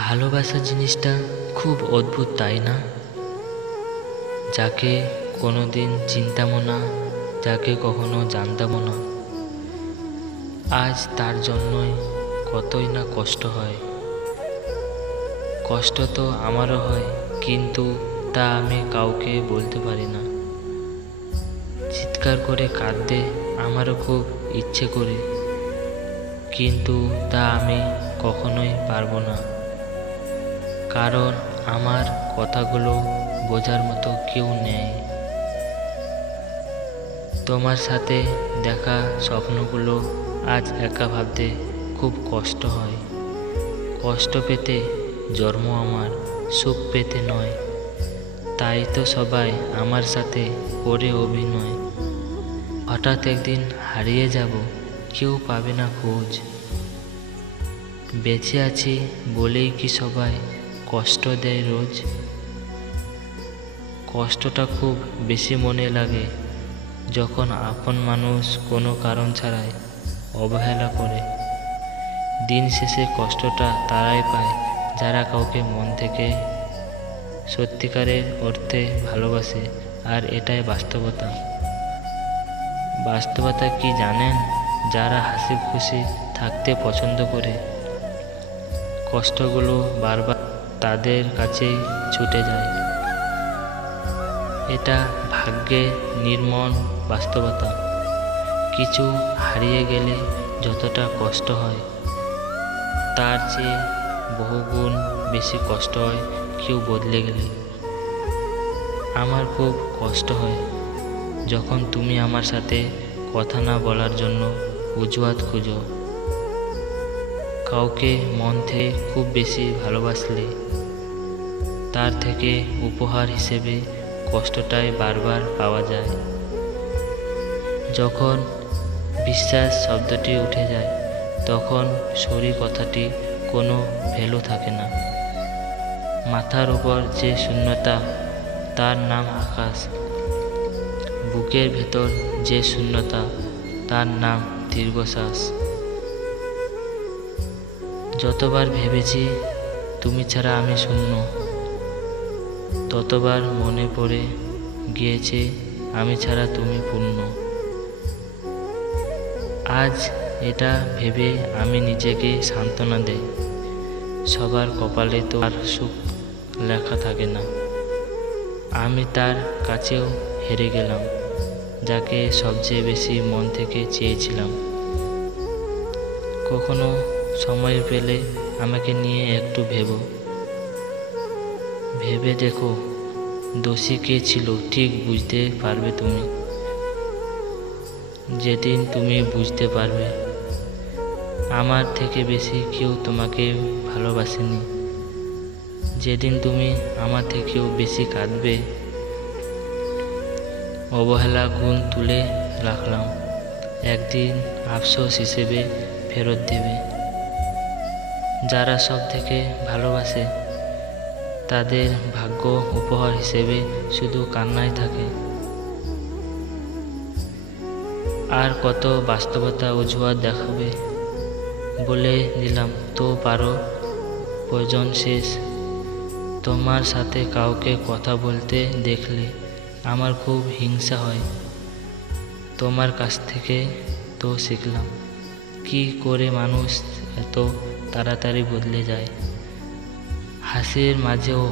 ভালোবাসা জিনিসটা খুব অদ্ভুত, তাই না? যাকে কোনোদিন চিনতামও না, যাকে কখনো জানতামও না, আজ তার জন্যই কতই না কষ্ট হয়। কষ্ট তো আমারও হয়, কিন্তু তা আমি কাউকে বলতে পারি না। চিৎকার করে কাঁদতে আমারও খুব ইচ্ছে করে, কিন্তু তা আমি কখনোই পারবো না, কারণ আমার কথাগুলো বোঝার মতো কেউ নেই। তোমার সাথে দেখা স্বপ্নগুলো আজ একা ভাবতে খুব কষ্ট হয়। কষ্ট পেতে জন্ম আমার, সুখ পেতে নয়। তাই তো সবাই আমার সাথে করে অভিনয়। হঠাৎ একদিন হারিয়ে যাব, কেউ পাবে না খোঁজ। বেঁচে আছি বলেই কি সবাই কষ্ট দেয় রোজ? কষ্টটা খুব বেশি মনে লাগে যখন আপন মানুষ কোনো কারণ ছাড়াই অবহেলা করে। দিন শেষে কষ্টটা তারাই পায় যারা কাউকে মন থেকে সত্যিকারের অর্থে ভালোবাসে। আর এটাই বাস্তবতা। বাস্তবতা কি জানেন? যারা হাসি খুশি থাকতে পছন্দ করে, কষ্টগুলো বারবার তাদের কাছেই ছুটে যায়। এটা ভাগ্যে নির্মম বাস্তবতা। কিছু হারিয়ে গেলে যতটা কষ্ট হয়, তার চেয়ে বহুগুণ বেশি কষ্ট হয় কেউ বদলে গেলে। আমার খুব কষ্ট হয় যখন তুমি আমার সাথে কথা না বলার জন্য অজুহাত খুঁজো। কাউকে মন থেকে খুব বেশি ভালোবাসলে তার থেকে উপহার হিসেবে কষ্টটাই বারবার পাওয়া যায়। যখন বিশ্বাস শব্দটি উঠে যায়, তখন সরি কথাটি কোনো ভ্যালু থাকে না। মাথার উপর যে শূন্যতা, তার নাম আকাশ। বুকের ভেতর যে শূন্যতা, তার নাম দীর্ঘশ্বাস। যতবার ভেবেছি তুমি ছাড়া আমি শূন্য, ততবার মনে পড়ে গিয়েছে আমি ছাড়া তুমি পূর্ণ। আজ এটা ভেবে আমি নিজেকে সান্ত্বনা দেই, সবার কপালে তো আর সুখ লেখা থাকে না। আমি তার কাছেও হেরে গেলাম, যাকে সবচেয়ে বেশি মন থেকে চেয়েছিলাম। কখনো সময় পেলে আমাকে নিয়ে একটু ভেবে দেখো, দোষী কে ছিল ঠিক বুঝতে পারবে তুমি। যেদিন তুমি বুঝতে পারবে আমার থেকে বেশি কেউ তোমাকে ভালোবাসেনি, যেদিন তুমি আমার থেকেও বেশি কাঁদবে, অবহেলা গুণ তুলে রাখলাম, একদিন আফসোস হিসেবে ফেরত দেবে। যারা সব থেকে ভালোবাসে, তাদের ভাগ্য উপহার হিসেবে শুধু কান্নায় থাকে। আর কত বাস্তবতা অজুহাত দেখাবে? বলে দিলাম তো পারো, প্রয়োজন শেষ। তোমার সাথে কাউকে কথা বলতে দেখলে আমার খুব হিংসা হয়। তোমার কাছ থেকে তো শিখলাম কি করে মানুষ এত তাড়াতাড়ি বদলে যায়। হাসির মাঝেও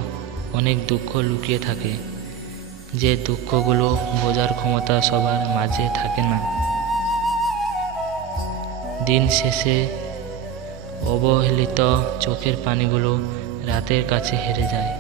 অনেক দুঃখ লুকিয়ে থাকে, যে দুঃখগুলো বোঝার ক্ষমতা সবার মাঝে থাকে না। দিন শেষে অবহেলিত চোখের পানিগুলো রাতের কাছে হেরে যায়।